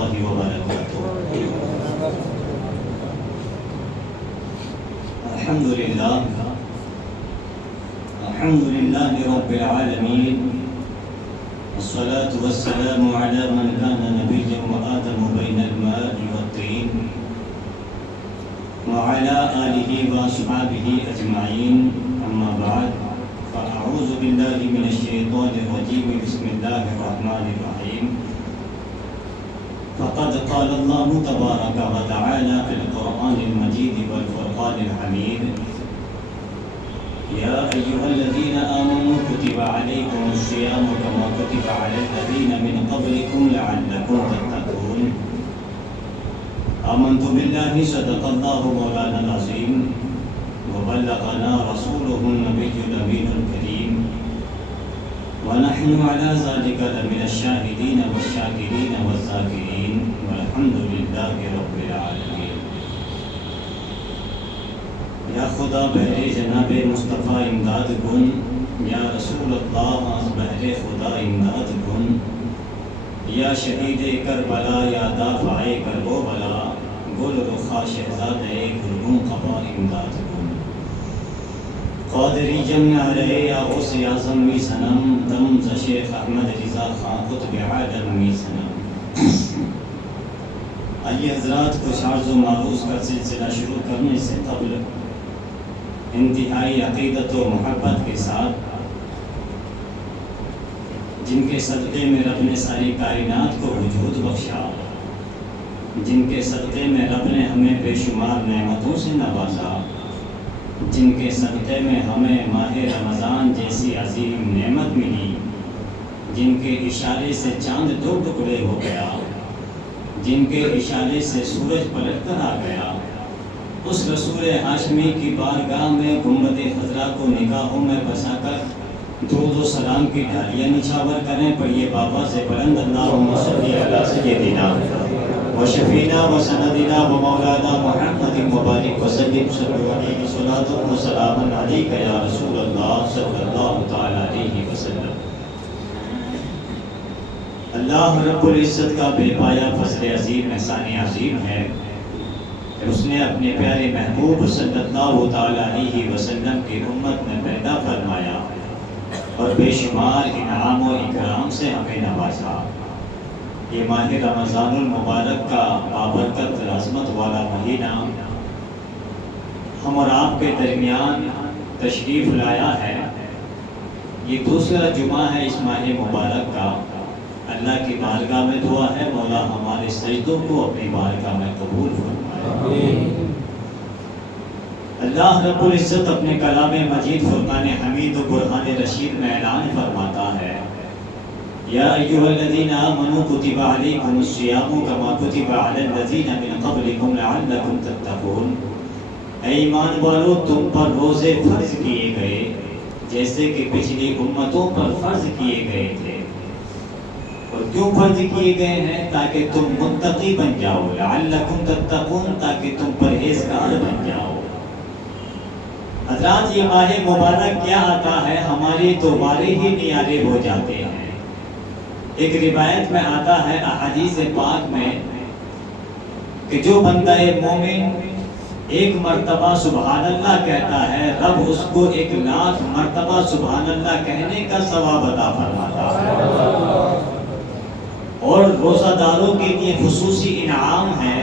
الله وبركاته. الحمد لله رب العالمين، والصلاة والسلام على من كان نبيا وآدم بين الماء والطين، وعلى آله وأصحابه أجمعين. أما بعد، فأعوذ بالله من الشيطان الرجيم. بسم الله الرحمن الرحيم. فقد قال الله تبارك وتعالى في القرآن المجيد والفرقان الحميد: يا أيها الذين آمنوا كتب عليكم الصيام كما كتب على الذين من قبلكم لعلكم تتقون. آمنت بالله صدق الله مولانا العظيم، وبلغنا رسوله النبي الأمين الكريم، ونحن على ذلك لمن الشاهدين والشاكرين والذاكرين، والحمد لله رب العالمين. یا خدا بہر جناب مصطفیٰ امداد کن، یا رسول اللہ بہر خدا امداد کن، یا شہید کربلا یا دافع کرب و بلا، گل رخا شہزادہ گلگوں قبا امداد کن. قادری جمع علیہ یا غوث اعظم می صنم، دم ز شیخ احمد رضا خان قطب عالم می صنم. آئیے حضرات، کچھ عرض و معروض کا سلسلہ شروع کرنے سے قبل انتہائی عقیدت و محبت کے ساتھ، جن کے صدقے میں رب نے ساری کائنات کو وجود بخشا، جن کے صدقے میں رب نے ہمیں بے شمار نعمتوں سے نوازا، جن کے صدقے میں ہمیں ماہ رمضان جیسی عظیم نعمت ملی، جن کے اشارے سے چاند 2 ٹکڑے ہو گیا، جن کے اشارے سے سورج پلٹ کر آ گیا، اس رسول ہاشمی کی بارگاہ میں گنبد خضرا کو نگاہوں میں بسا کر درود و سلام کی ڈالیاں نچھاور کریں. پڑھیے بابا سے بلند اللہم صلی علی سیدنا و شفینا و سندنا و مولانا محمد مبارک وسلم. صلی علیہ صلاۃ و سلام علیک یا رسول اللہ صلی اللہ تعالی علیہ وسلم. اللہ رب العزت کا بے پایا فضل عظیم احسان عظیم ہے کہ اس نے اپنے پیارے محبوب صلی اللہ تعالی علیہ وسلم کی امت میں پیدا فرمایا اور بے شمار انعام و اکرام سے ہمیں نوازا. یہ ماہ رمضان المبارک کا بابرکت عظمت والا مہینہ ہم اور آپ کے درمیان تشریف لایا ہے. یہ دوسرا جمعہ ہے اس ماہ مبارک کا. اللہ کی بارگاہ میں دعا ہے مولا ہمارے سجدوں کو اپنی بارگاہ میں قبول فرمائے. اللہ رب العزت اپنے کلام مجید فرقان حمید و برہان رشید میں اعلان فرماتا ہے: یا ایھا الذین آمنوا کتب علیکم الصیام کما کتب علی الذین من قبلکم لعلکم تتقون. اے ایمان والو، تم پر روزے فرض کیے گئے جیسے کہ پچھلی امتوں پر فرض کیے گئے تھے. اور کیوں فرض کیے گئے ہیں؟ تاکہ تم متقی بن جاؤ. لعلکم تتقون، تاکہ تم پرہیزگار بن جاؤ. حضرات، یہ ماہ مبارک کیا آتا ہے، ہماری تو مارے ہی نیارے ہو جاتے ہیں. ایک روایت میں آتا ہے احادیث پاک میں کہ جو بندہ مومن 1 مرتبہ سبحان اللہ کہتا ہے، رب اس کو 1,00,000 مرتبہ سبحان اللہ کہنے کا ثواب عطا فرماتا ہے. اور روزہ داروں کے لیے خصوصی انعام ہے.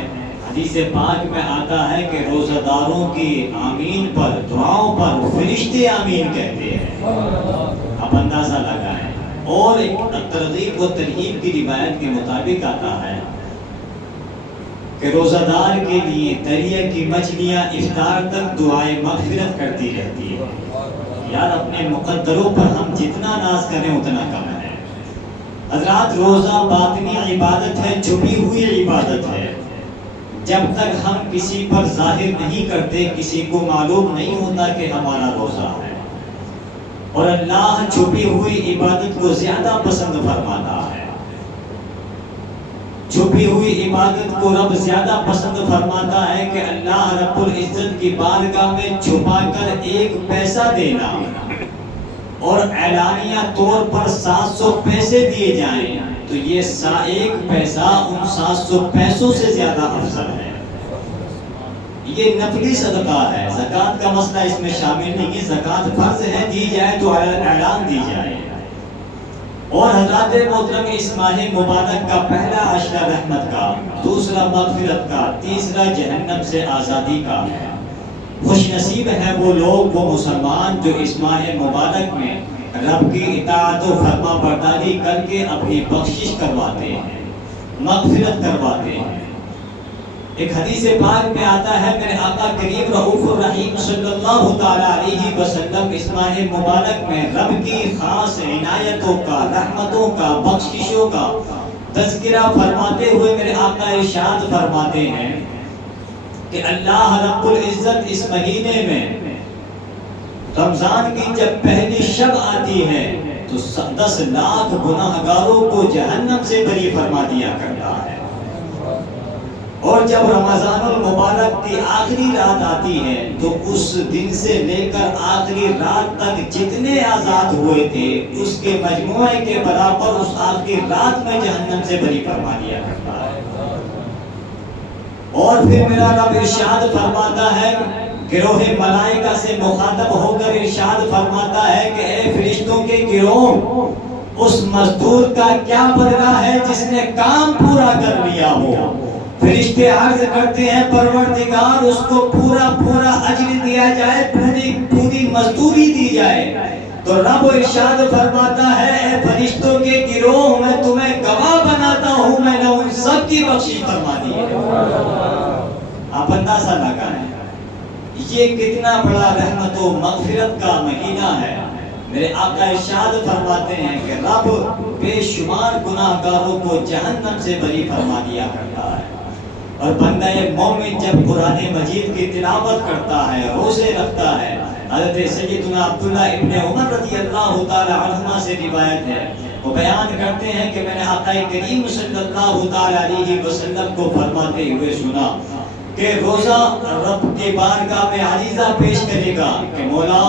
حدیث پاک میں آتا ہے کہ روزہ داروں کی آمین پر، دعاؤں پر فرشتے آمین کہتے ہیں. آپ اندازہ لگائیں. اور ایک ترغیب و ترہیب کی روایت کے مطابق آتا ہے کہ روزہ دار کے لیے دریا کی مچھلیاں افطار تک دعائے مغفرت کرتی رہتی ہے. یار، اپنے مقدروں پر ہم جتنا ناز کریں اتنا کم ہے. حضرات، روزہ باطنی عبادت ہے، چھپی ہوئی عبادت ہے. جب تک ہم کسی پر ظاہر نہیں کرتے، کسی کو معلوم نہیں ہوتا کہ ہمارا روزہ ہے. اور اللہ چھپی ہوئی عبادت کو زیادہ پسند فرماتا ہے. چھپی ہوئی عبادت کو رب زیادہ پسند فرماتا ہے کہ اللہ رب العزت کی بارگاہ میں چھپا کر 1 پیسہ دینا اور اعلانیہ طور پر 700 پیسے دیے جائیں تو یہ ایک پیسہ ان 700 پیسوں سے زیادہ افضل ہے۔ یہ نفلی صدقہ ہے، زکوٰۃ کا مسئلہ اس میں شامل نہیں ہے۔ زکوٰۃ فرض ہے، دی جائے تو اعلان دی جائے۔ اور حضرات محترم، اس ماہ مبارک کا پہلا عشرہ رحمت کا، دوسرا مغفرت کا، تیسرا جہنم سے آزادی کا ہے۔ خوش نصیب ہے وہ لوگ، وہ مسلمان جو اس ماہ مبارک میں رب کی اطاعت و فرما برداری کر کے اپنی بخشش کرواتے ہیں، مغفرت کرواتے ہیں۔ ایک حدیث پاک میں آتا ہے، میرے آقا کریم رؤوف الرحیم صلی اللہ تعالیٰ علیہ وسلم اس ماہ مبارک میں رب کی خاص عنایتوں کا، رحمتوں کا، بخششوں کا تذکرہ فرماتے ہوئے میرے آقا ارشاد فرماتے ہیں کہ اللہ رب العزت اس مہینے میں رمضان کی جب پہلی شب آتی ہے تو 10 لاکھ گناہگاروں کو جہنم سے بری فرما دیا کرتا ہے۔ اور جب رمضان المبارک کی آخری رات آتی ہے تو اس دن سے لے کر آخری رات تک جتنے آزاد ہوئے تھے اس کے مجموعے کے برابر اس آخری رات میں جہنم سے بری فرما دیا کرتا ہے۔ اور پھر میرا رب ارشاد فرماتا ہے، گروہ ملائکہ سے مخاطب ہو کر ارشاد فرماتا ہے کہ اے فرشتوں کے گروہ، اس مزدور کا کیا بدلہ ہے جس نے کام پورا کر لیا ہو؟ فرشتے عرض کرتے ہیں پروردگار، اس کو پورا پورا اجر دیا جائے، پوری مزدوری دی جائے۔ تو رب ارشاد فرماتا ہے، اے فرشتوں کے گروہ، میں تمہیں گواہ بناتا ہوں، میں نے ان سب کی بخشش فرما دی ہے۔ آپ اندازہ لگائیں یہ کتنا بڑا رحمت و مغفرت کا مہینہ ہے۔ میرے آقا ارشاد فرماتے ہیں کہ رب بے شمار گناہگاروں کو جہنم سے بری فرما دیا کرتا ہے۔ اور بندہ مومن جب قرآن مجید کی تلاوت کرتا ہے، روزے رکھتا ہے، حضرت سیدنا عبداللہ ابن عمر رضی اللہ تعالی عنہما سے روایت ہے، وہ بیان کرتے ہیں کہ میں نے آقا کریم صلی اللہ تعالی علیہ وسلم کو فرماتے ہوئے سنا کہ روزہ رب کی بارگاہ میں عریضہ پیش کرے گا کہ مولا،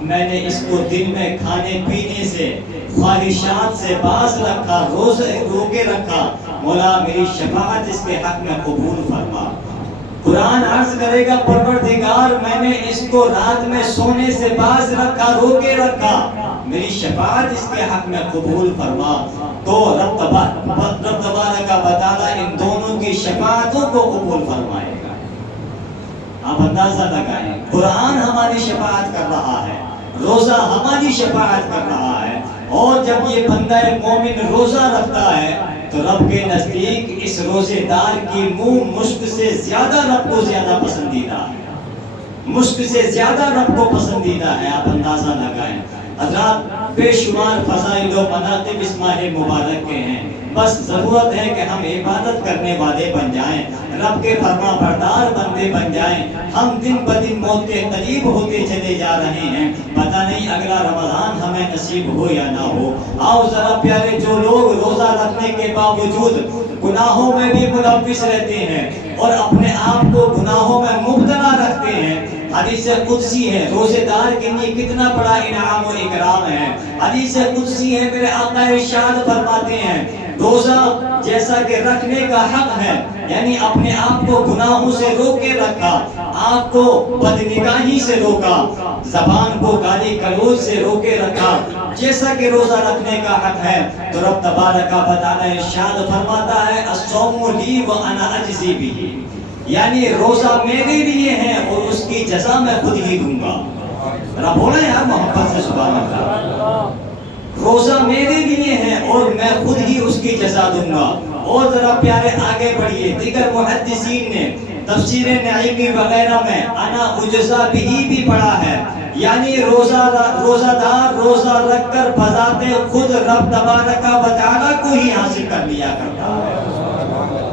میں نے اس کو دل میں کھانے پینے سے، خواہشات سے باز رکھا، روکے رکھا، مولا میری شفاعت اس کے حق میں قبول فرما۔ قرآن عرض کرے گا پروردگار، میں نے اس کو رات میں سونے سے باز رکھا، روکے رکھا، میری شفاعت اس کے حق میں قبول فرما۔ تو رب تبارک و تعالی ان دونوں کی شفاعتوں کو قبول فرمائے گا۔ آپ اندازہ لگائیں، قرآن ہماری شفاعت کر رہا ہے، روزہ ہماری شفاعت کر رہا ہے۔ اور جب یہ بندہ مومن روزہ رکھتا ہے تو رب کے نزدیک اس روزے دار کی منہ مشک سے زیادہ رب کو زیادہ پسندیدہ ہے، مشک سے زیادہ رب کو پسندیدہ ہے۔ آپ اندازہ لگائیں حضرات، بے شمار فضائل و مناقب اس ماہ مبارک کے ہیں، بس ضرورت ہے کہ ہم عبادت کرنے والے بن جائیں، رب کے فرما بردار بندے بن جائیں۔ ہم دن بدن موت کے قریب ہوتے چلے جا رہے ہیں، پتہ نہیں اگلا رمضان ہمیں نصیب ہو یا نہ ہو۔ آؤ ذرا پیارے، جو لوگ روزہ رکھنے کے باوجود گناہوں میں بھی ملوث رہتے ہیں اور اپنے آپ کو گناہوں میں مبتلا رکھتے ہیں، حدیث قدسی ہے، روزے دار کے لیے کتنا بڑا انعام و اکرام ہے۔ حدیث قدسی ہے، میرے آقا ارشاد فرماتے ہیں، روزہ جیسا کہ رکھنے کا حق ہے، یعنی اپنے آپ کو گناہوں سے روکے رکھا، آنکھ کو بدنگاہی سے روکا، زبان کو گالی گلوچ سے روکے رکھا، جیسا کہ روزہ رکھنے کا حق ہے، تو رب تبارک و تعالی ارشاد فرماتا ہے، الصوم لی وانا اجزی بہ، یعنی روزہ میرے لیے ہے اور اس کی جزا میں خود ہی دوں گا۔ رب بولے یار محبت سے سبحان اللہ، روزہ میرے لیے ہے اور میں خود ہی اس کی جزا دوں گا۔ اور ذرا پیارے آگے بڑھیے، دیگر محدثین نے تفسیر نعیمی وغیرہ میں انا اجزا بہی بھی پڑھا ہے، یعنی روزہ دار روزہ رکھ کر بذات خود رب تبارک و تعالی کو ہی حاصل کر لیا کرتا ہے۔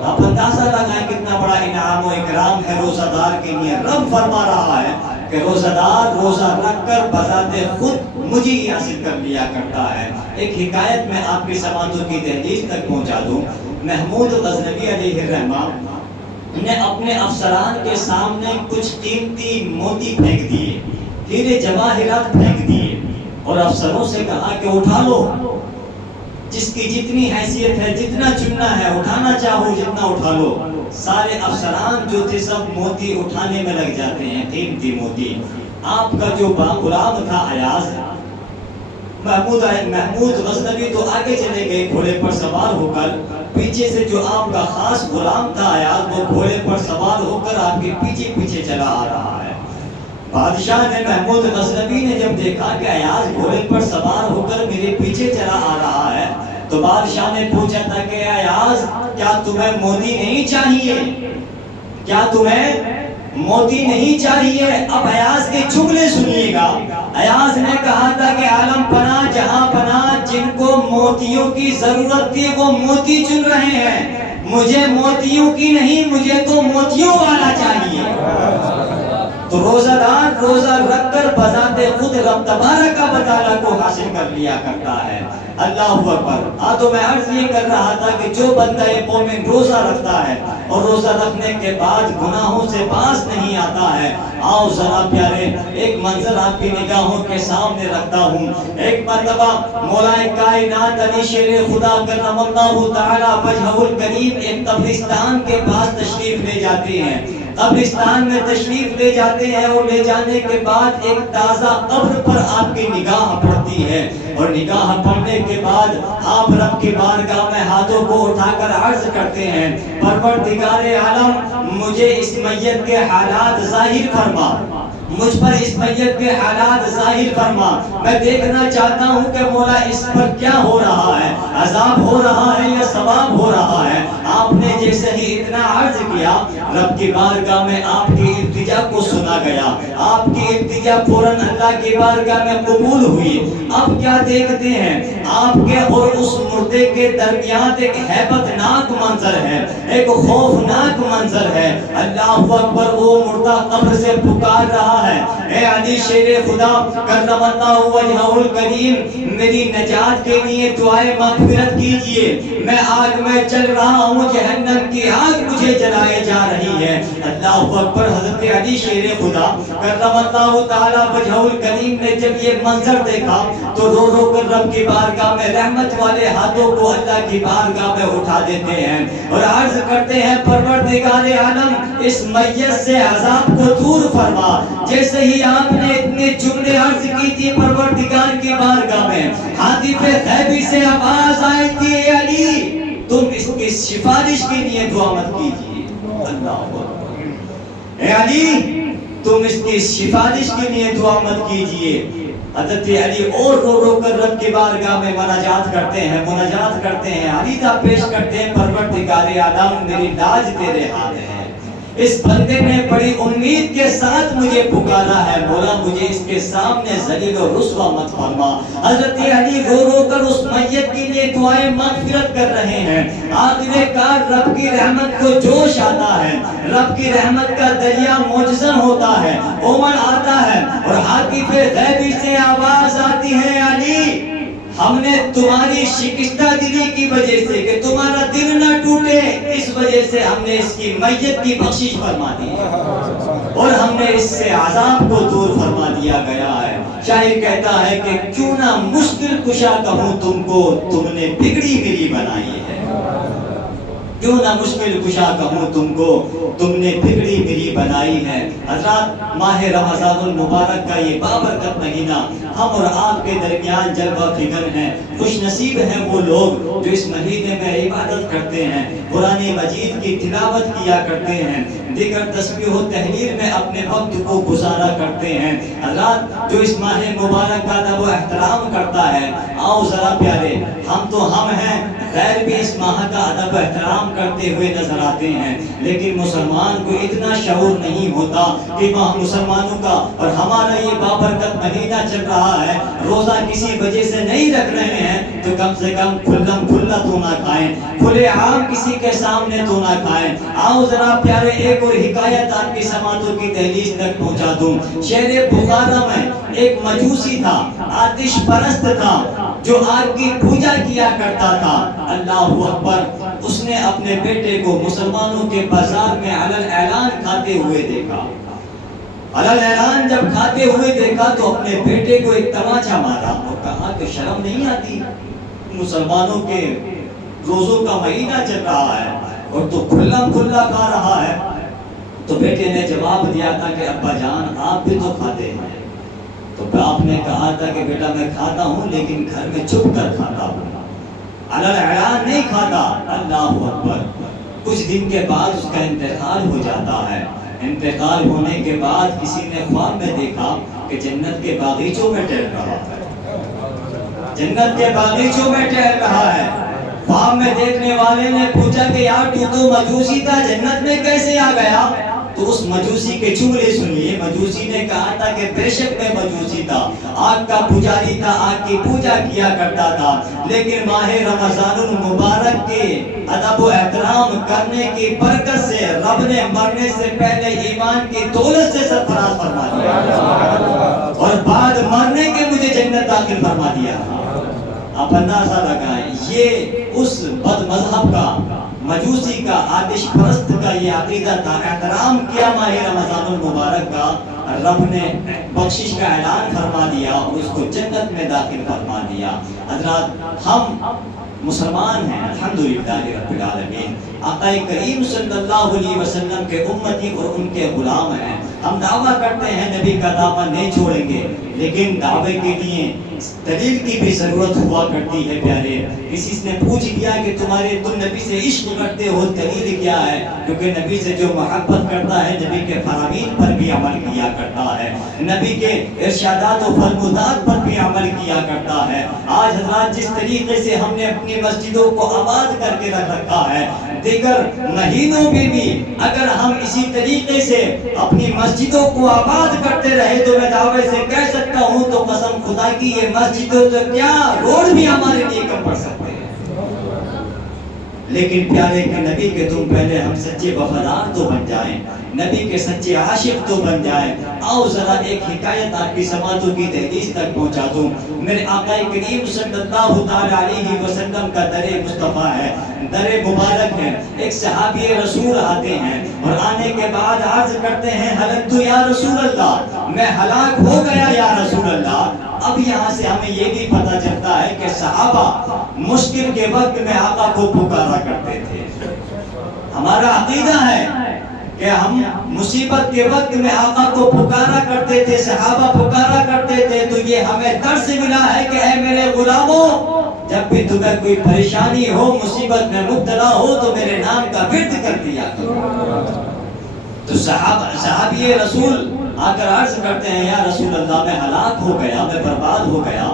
آپ اندازہ لگائیں کتنا بڑا انعام و اکرام ہے روزہ دار کے لیے۔ رب فرما رہا ہے کہ روزہ دار روزہ رکھ کر بذات خود مجھے ہی حاصل کر لیا کرتا ہے۔ ایک حکایت میں آپ کی سماعتوں کی دہلیز تک پہنچا دوں۔ محمود غزنوی علیہ الرحمہ نے اپنے افسران کے سامنے کچھ قیمتی موتی پھینک دیے، ہیرے جواہرات پھینک دیے، اور افسروں سے کہا کہ اٹھا لو۔ جس کی جتنی حیثیت ہے، جتنا چننا ہے، اٹھانا چاہو جتنا اٹھا لو۔ سارے افسران جو تھے سب موتی اٹھانے میں لگ جاتے ہیں، قیمتی موتی۔ آپ کا جو غلام تھا ایاز، محمود غزنوی تو آگے چلے گئے گھوڑے پر سوار ہو کر، پیچھے سے جو آپ کا خاص غلام تھا ایاز، وہ گھوڑے پر سوار ہو کر آپ کے پیچھے پیچھے چلا آ رہا ہے۔ بادشاہ نے، محمود غزنوی نے جب دیکھا کہ ایاز گھوڑے پر سوار ہو کر میرے پیچھے چلا آ رہا ہے، تو بادشاہ نے پوچھا تھا کہ ایاز کیا تمہیں موتی نہیں چاہیے؟ کیا تمہیں موتی نہیں چاہیے؟ اب ایاز کے جملے سنیے گا۔ ایاز نے کہا تھا کہ عالم پناہ جہاں پناہ، جن کو موتیوں کی ضرورت تھی وہ موتی چن رہے ہیں، مجھے موتیوں کی نہیں، مجھے تو موتیوں والا چاہیے۔ تو روزہ دار روزہ رکھ کر بذات خود رب تبارک و تعالیٰ کو حاصل کر لیا کرتا ہے۔ اللہ اکبر۔ تو میں عرض یہ کر رہا تھا کہ جو بندہ مومن روزہ رکھتا ہے اور روزہ رکھنے کے بعد گناہوں سے باز نہیں آتا ہے، آؤ ذرا پیارے ایک منظر آپ کی نگاہوں کے سامنے رکھتا ہوں۔ ایک مرتبہ مولا کائنات علی شیر خدا کرم اللہ تعالی وجہہ الکریم ایک قبرستان کے پاس تشریف لے جاتے ہیں۔ قبرستان میں تشریف لے جاتے ہیں اور لے جانے کے بعد ایک تازہ قبر پر آپ کی نگاہ پڑتی ہے، اور نگاہ پڑنے کے بعد آپ رب کی بارگاہ میں ہاتھوں کو اٹھا کر عرض کرتے ہیں، پروردگار عالم مجھے اس میت کے حالات ظاہر فرما، مجھ پر اس میت کے حالات ظاہر فرما، میں دیکھنا چاہتا ہوں کہ مولا اس پر کیا ہو رہا ہے، عذاب ہو رہا ہے یا ثواب ہو رہا ہے۔ آپ نے جیسے ہی اتنا عرض کیا، رب کی بارگاہ میں آپ کی التجا کو سنا گیا، آپ کی التجا فوراً اللہ کی بارگاہ میں قبول ہوئی۔ اب کیا دیکھتے ہیں؟ آپ کے اور اس مردے کے درمیان ایک ہیبت ناک منظر ہے، ایک خوفناک منظر ہے۔ اللہ اکبر۔ وہ مردہ قبر سے پکار رہا ہے، اے علی شیر خدا کرم اللہ وجہہ الکریم، میری نجات کے لیے دعائے مغفرت کیجئے، میں آگ میں چل رہا ہوں، جہنم کی آگ مجھے جلائے جا رہی ہے۔ اللہ اکبر۔ حضرت علی شیر خدا کرم اللہ تعالی وجہہ الکریم نے جب یہ منظر دیکھا تو رو رو کر رب کی بارگاہ میں رحمت والے ہاتھوں کو اللہ کی بارگاہ میں اٹھا دیتے ہیں اور عرض کرتے ہیں، پروردگار عالم اس میت سے عذاب کو دور فرما۔ جیسے ہی آپ نے اتنے جملے عرض کی تھی پروردگار کی بارگاہ میں، حاطف غیبی سے آواز آئی تھی، اے علی تم اس کی سفارش کے لیے دعا مت کیجیے۔ اللہ اکبر۔ اے علی تم اس کی سفارش کے لیے دعا مت کیجیے۔ حضرت علی اور رو رو کر رب کی بارگاہ میں مناجات کرتے ہیں، عریضہ پیش کرتے ہیں، پروردگار عالم میری لاج تیرے ہاتھ ہے، اس بندے نے بڑی امید کے ساتھ مجھے پکارا ہے، مولا مجھے اس کے سامنے ذلیل و رسوا مت فرما۔ حضرت علی رو رو کر اس میت کے لیے دعائیں مغفرت کر رہے ہیں۔ آخر کار رب کی رحمت کو جوش آتا ہے، رب کی رحمت کا دریا موجزن ہوتا ہے، عمر آتا ہے اور حاطف غیبی سے آواز آتی ہے، علی ہم نے تمہاری شکستہ دلی کی وجہ سے کہ تمہارا دل نہ ٹوٹے، اس وجہ سے ہم نے اس کی میت کی بخشش فرما دی ہے اور ہم نے اس سے عذاب کو دور فرما دیا گیا ہے۔ شاعر کہتا ہے کہ کیوں نہ مشکل کشا کہوں تم کو، تم نے بگڑی میری بنائی ہے، کیوں نہ مشکل کشا کہوں تم کو، تم نے بگڑی میری بنائی ہے۔ حضرات ماہ رمضان المبارک کا یہ بابرکت مہینہ ہم اور آپ کے درمیان جلوہ فکر ہیں، خوش نصیب ہیں وہ لوگ جو اس مہینے میں عبادت کرتے ہیں، قرآن مجید کی تلاوت کیا کرتے ہیں، دیگر تسبیح و تحلیل میں اپنے وقت کو گزارا کرتے ہیں۔ حضرات جو اس ماہ مبارک کا ادب و احترام کرتا ہے، آؤ ذرا پیارے ہم تو ہم ہیں، غیر بھی اس ماہ کا ادب و احترام کرتے ہوئے نظر آتے ہیں، لیکن مسلمان کو اتنا شعور نہیں ہوتا کہ وہاں مسلمانوں کا اور ہمارا یہ بابرکت مہینہ چل رہا ہے، روزہ کسی وجہ سے نہیں رکھ رہے ہیں تو کم سے کم کھلم کھلا تو نہ کھائیں، کھلے عام کسی کے سامنے تو نہ کھائیں۔ آؤ ذرا پیارے ایک اور حکایت آپ کی سماعتوں کی دہلیز تک پہنچا دوں۔ شہر بخارا میں ایک مجوسی تھا، آتش پرست تھا، جو آگ کی پوجا کیا کرتا تھا۔ اللہ اکبر۔ اس نے اپنے بیٹے کو مسلمانوں کے بازار میں علل اعلان کھاتے ہوئے دیکھا، علل اعلان جب کھاتے ہوئے دیکھا تو اپنے بیٹے کو ایک تماچا مارا اور کہا کہ شرم نہیں آتی، مسلمانوں کے روزوں کا مہینہ چل رہا ہے اور تو کھلا کھلا کھا رہا ہے. تو بیٹے نے جواب دیا تھا کہ ابا جان آپ بھی تو کھاتے ہیں. تو باپ نے کہا تھا کہ بیٹا میں کھاتا ہوں لیکن گھر میں چھپ کر کھاتا ہوں, علل اعلان نہیں کھاتا. اللہ اکبر. کچھ دن کے بعد اس کا انتقال ہو جاتا ہے. انتقال ہونے کے بعد کسی نے خواب میں دیکھا کہ جنت کے باغیچوں میں ٹہل رہا ہے, جنت کے باغیچوں میں ٹہل رہا ہے. خواب میں دیکھنے والے نے پوچھا کہ یار تو مجوسی تھا, جنت میں کیسے آ گیا؟ تو اس مجوسی کے جملے سنیے. مجوسی نے کہا تھا کہ بے شک میں مجوسی تھا, آگ کا پجاری تھا, آگ کی پوجا کیا کرتا تھا, لیکن ماہ رمضان المبارک کے ادب و احترام کرنے کی برکت سے رب نے مرنے سے پہلے ایمان کی دولت سے سرفراز فرما دیا اور بعد مرنے کے مجھے جنت داخل فرما دیا. آپ اندازہ لگائیں, یہ اس بد مذہب کا, مجوسی کا, آتش پرست کا یہ عقیدہ تھا. احترام کیا ماہ رمضان المبارک کا, رب نے بخشش کا اعلان فرما دیا اور اس کو جنت میں داخل فرما دیا. حضرات ہم مسلمان ہیں الحمدللہ رب العالمین. آقا کریم صلی اللہ علیہ وسلم کے امتی اور ان کے غلام ہیں. ہم دعویٰ کرتے ہیں نبی کا دعویٰ نہیں چھوڑیں گے, لیکن دعوے کے لیے دلیل کی بھی ضرورت ہوا کرتی ہے. پیارے کسی نے پوچھ لیا کہ تم نبی سے عشق کرتے ہو, دلیل کیا ہے؟ کیونکہ نبی سے جو محبت کرتا ہے نبی کے فرامین پر بھی عمل کیا کرتا ہے, نبی کے ارشادات و فرمودات پر بھی عمل کیا کرتا ہے. آج حضرات جس طریقے سے ہم نے اپنی مسجدوں کو آباد کر کے رکھ رکھا ہے, دیگر مہینوں میں بھی اگر ہم اسی طریقے سے اپنی مسجدوں کو آباد کرتے رہے تو میں دعوے سے کہہ سکتا ہوں تو قسم خدا کی یہ مسجدوں تو کیا روڈ بھی ہمارے لیے کم پڑ سکتے ہیں. لیکن پیارے کے نبی کے تم پہلے ہم سچے وفادار تو بن جائیں, نبی کے سچے عاشق تو بن جائیں. آؤ ذرا ایک حکایت آپ کی سماعتوں کی دہلیز تک پہنچا دوں. میرے آقا کریم صلی اللہ تعالی علیہ وسلم کا در مصطفیٰ ہے, در مبارک ہے. ایک صحابی رسول آتے ہیں اور آنے کے بعد عرض کرتے ہیں ہلکت یا رسول اللہ, میں ہلاک ہو گیا یا رسول اللہ. اب یہاں سے ہمیں یہ بھی پتہ چلتا ہے کہ صحابہ مشکل کے وقت میں آقا کو پکارا کرتے تھے. ہمارا عقیدہ ہے کہ ہم مصیبت کے وقت میں آقا کو پکارا کرتے تھے, صحابہ پکارا کرتے تھے. تو یہ ہمیں درس ملا ہے کہ اے میرے غلاموں, جب بھی تمہیں کوئی پریشانی ہو, مصیبت میں مبتلا ہو تو میرے نام کا ورد کر دیا کرو. تو صحابی رسول آ کر عرض کرتے ہیں یا رسول اللہ میں ہلاک ہو گیا, میں برباد ہو گیا.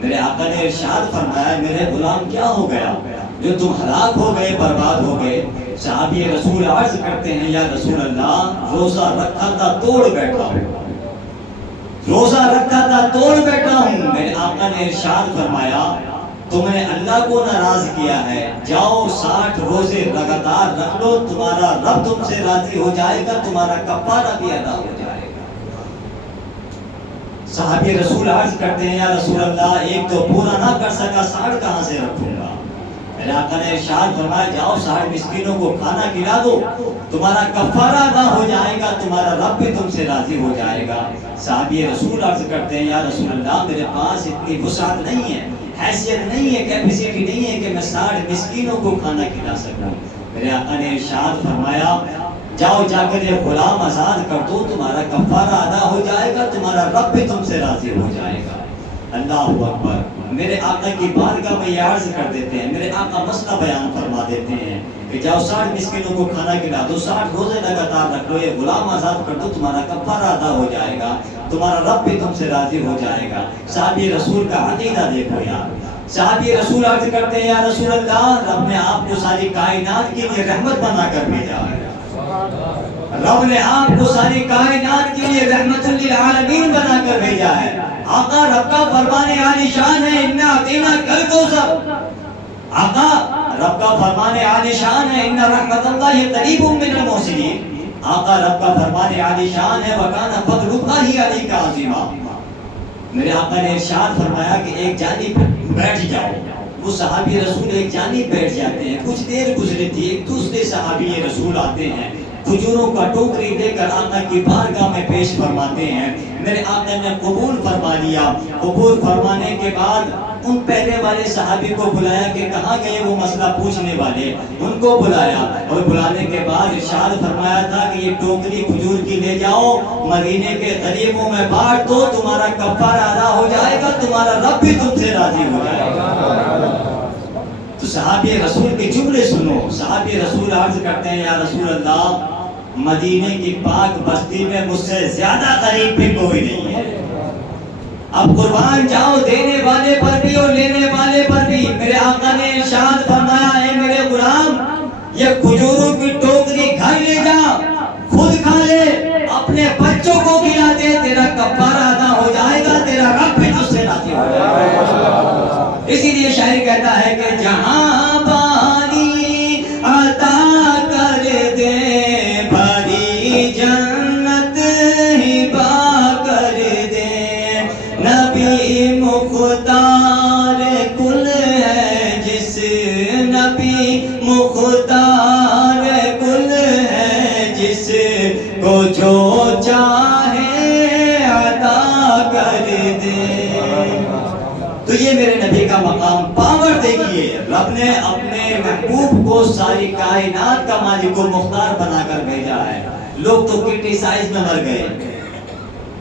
میرے آقا نے ارشاد فرمایا میرے غلام کیا ہو گیا جو تم ہلاک ہو گئے, برباد ہو گئے؟ صحابی رسول عرض کرتے ہیں یا رسول اللہ روزہ رکھا تھا توڑ بیٹھا ہوں, روزہ رکھا تھا توڑ بیٹھا ہوں. میرے آقا نے ارشاد فرمایا تم نے اللہ کو ناراض کیا ہے, جاؤ 60 روزے لگاتار رکھ لو, تمہارا رب تم سے راضی ہو جائے گا, تمہارا کفارہ بھی ادا ہو جائے گا. صحابی رسول عرض کرتے ہیں یا رسول اللہ ایک تو پورا نہ کر سکا, 60 کہاں سے رکھوں گا؟ میرے آقا نے ارشاد فرمایا جاؤ 60 مسکینوں کو کھانا کھلا دو, تمہارا کفارہ ادا ہو جائے گا, تمہارا رب بھی تم سے راضی ہو جائے گا. صحابی رسول عرض کرتے ہیں یا رسول اللہ میرے پاس اتنی وسعت نہیں ہے, حیثیت نہیں ہے, کیپیسٹی نہیں ہے کہ میں 60 مسکینوں کو کھانا کھلا سکوں. میرے آقا نے ارشاد فرمایا جاؤ جا کر یہ غلام آزاد کر دو, تمہارا کفارہ ادا ہو جائے گا, تمہارا رب بھی تم سے راضی ہو جائے گا. اللہ اکبر. میرے آقا کی بارگاہ میں یہ عرض کر دیتے ہیں, میرے آقا مسئلہ بیان فرما دیتے ہیں کہ جاؤ 60 مسکینوں کو کھانا کھلا دو, 60 روزے لگاتار رکھ لو, یہ غلام آزاد کر دو, تمہارا کفارہ ادا ہو جائے گا, تمہارا رب بھی تم سے راضی ہو جائے گا. صحابی رسول کا عقیدہ دیکھو یار. صحابی رسول عرض کرتے ہیں یا رسول اللہ رب نے آپ کو ساری کائنات کے لیے رحمت بنا کر بھیجا ہے, رب نے آپ کو ساری کائنات کے لیے رحمت للعالمین بنا کر بھیجا ہے. آقا رب کا فرمان عالی شان ہے اِنَّا أَعْطَيْنَاكَ الْكَوْثَرَ, آقا رب کا فرمان عالی شان ہے اِنَّ رحمت اللہ قریب من المحسنین. آقا رب کا فرمان عالی شان ہے وَكَانَ فَضْلُ اللَّهِ عَلَيْكَ عَظِيمًا. میرے آقا نے ارشاد فرمایا کہ ایک جانب بیٹھ جاؤ. وہ صحابی رسول ایک جانب بیٹھ جاتے ہیں. کچھ دیر گزری تھی, ایک دوسرے صحابی رسول آتے ہیں, کھجوروں کا ٹوکری دے کر آقا کی بارگاہ میں پیش فرماتے ہیں. میرے آقا نے قبول فرما لیا. قبول فرمانے کے بعد ان پہلے والے صحابی کو بلایا کہ کہاں گئے وہ مسئلہ پوچھنے والے. ان کو بلایا اور بلانے کے بعد ارشاد فرمایا تھا کہ یہ ٹوکری کھجور کی لے جاؤ, مدینے کے غریبوں میں بانٹ دو, تمہارا کفارہ ادا ہو جائے گا, تمہارا رب بھی تم سے راضی ہو جائے گا. تو صحابی رسول کے جملے سنو. صحابی رسول عرض کرتے ہیں یا رسول اللہ, مدینے کی پاک بستی میں مجھ سے زیادہ قریب بھی کوئی نہیں ہے. اب قربان جاؤ دینے والے پر بھی اور لینے والے پر بھی. میرے آقا نے ارشاد فرمایا اے میرے غلام, یہ کھجوروں کی ٹوکری گھر لے جا, خود کھا لے, اپنے بچوں کو کھلا دے, تیرا کفارہ ادا ہو جائے گا, تیرا رب بھی تجھ سے راضی ہو جائے گا. اسی لیے شاعر کہتا ہے کہ جہاں بانی عطا کر دے, بھری جنت ہبا کر دے, نبی مختار کل ہے جس, نبی مختار کل ہے جس کو جو چاہے عطا کر دے. تو یہ میرے نبی کا مقام. پاور دیکھیے, رب نے اپنے محبوب کو ساری کائنات کا مالک و مختار بنا کر بھیجا ہے. لوگ تو کرٹیسائز میں مر گئے.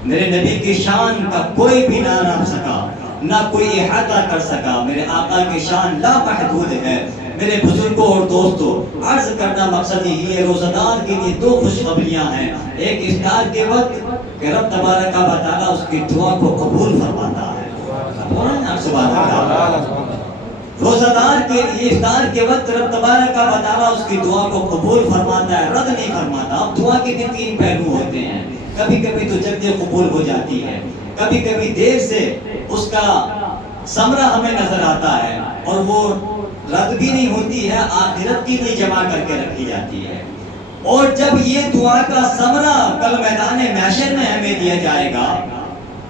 میرے نبی کی شان کا کوئی بھی نہ رکھ سکا, نہ کوئی احاطہ کر سکا. میرے آقا کی شان لا محدود ہے. میرے بزرگوں اور دوستوں, عرض کرنا مقصد یہی ہے, روزہ دار کے لیے دو خوشخبریاں ہیں. ایک افطار کے وقت کہ رب تبارک و تعالیٰ اس کی دعا کو قبول فرماتا ہے. روزہ دار کے لیے افطار کے وقت رب تبارک و تعالیٰ اس کی دعا کو قبول فرماتا ہے, رد نہیں فرماتا. اب دعا کے بھی تین پہلو ہوتے ہیں. کبھی کبھی تو جلدی قبول ہو جاتی ہے, کبھی کبھی دیر سے اس کا ثمرہ ہمیں نظر آتا ہے, اور وہ رد بھی نہیں ہوتی ہے, آخرت کے لیے جمع کر کے رکھی جاتی ہے. اور جب یہ دعا کا ثمرہ کل میدان محشر میں ہمیں دیا جائے گا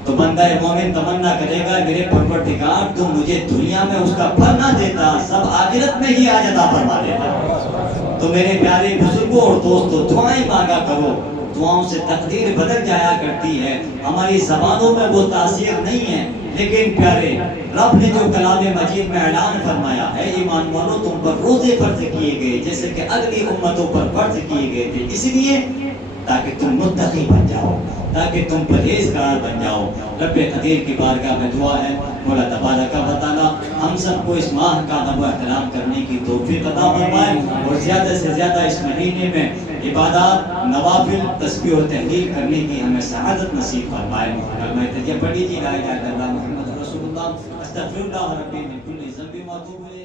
تو بندہ مومن تمنا کرے گا میرے پروردگار تو مجھے دنیا میں اس کا پھل نہ دیتا, سب آخرت میں ہی آج عطا فرما دیتا. تو میرے پیارے بزرگوں اور دوستوں, دعائیں مانگا کرو. دعاؤں سے تقدیر بدل جایا کرتی ہے. ہماری زبانوں میں وہ تاثیر نہیں ہے, لیکن پیارے رب نے جو کلام مجید میں اعلان فرمایا ہے, ایمان والو تم پر روزے فرض کیے گئے جیسے کہ اگلی امتوں پر فرض کیے گئے تھے, اس لیے تاکہ تم متقی بن جاؤ, تاکہ تم پرہیزگار بن جاؤ. رب قدیر کی بارگاہ میں دعا ہے مولا تبارک و تعالیٰ ہم سب کو اس ماہ کا ادب و احترام کرنے کی توفیق عطا فرمائے, اور زیادہ سے زیادہ اس مہینے میں عبادات, نوافل, تسبیح و تحلیل کرنے کی ہمیں سعادت نصیب فرمائے. کلمہ طیبہ پڑھ لیجیے, لا الہ الا اللہ محمد رسول اللہ, استغفر اللہ ربی من کل ذنب و اتوب الیہ.